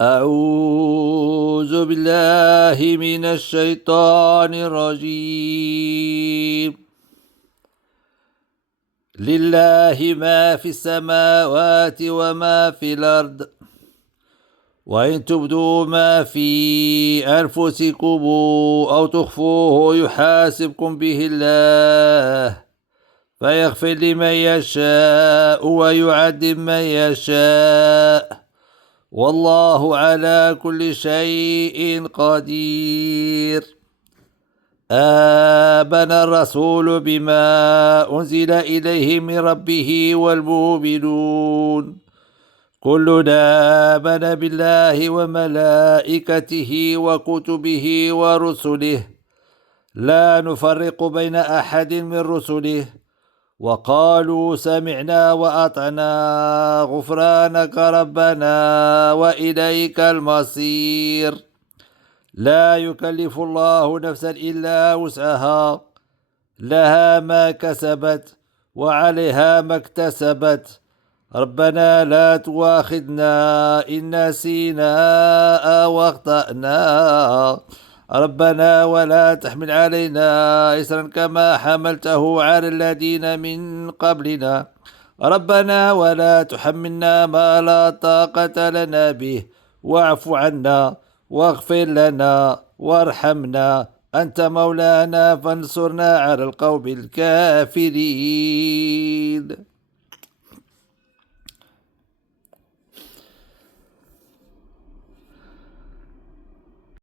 أعوذ بالله من الشيطان الرجيم. لله ما في السماوات وما في الأرض، وإن تبدوا ما في أنفسكم أو تخفوه يحاسبكم به الله، فيغفر لمن يشاء ويعذب من يشاء، والله على كل شيء قدير. آمن الرسول بما أنزل إليه من ربه والمؤمنون كلنا آمن بالله وملائكته وكتبه ورسله لا نفرق بين أحد من رسله، وقالوا سمعنا وأطعنا غفرانك ربنا وإليك المصير. لا يكلف الله نفسا إلا وسعها، لها ما كسبت وعليها ما اكتسبت. ربنا لا تواخذنا إن نسينا أو أخطأنا، ربنا ولا تحمل علينا إصرا كما حملته على الذين من قبلنا، ربنا ولا تحملنا ما لا طاقة لنا به، واعف عنا واغفر لنا وارحمنا، أنت مولانا فانصرنا على القوم الكافرين.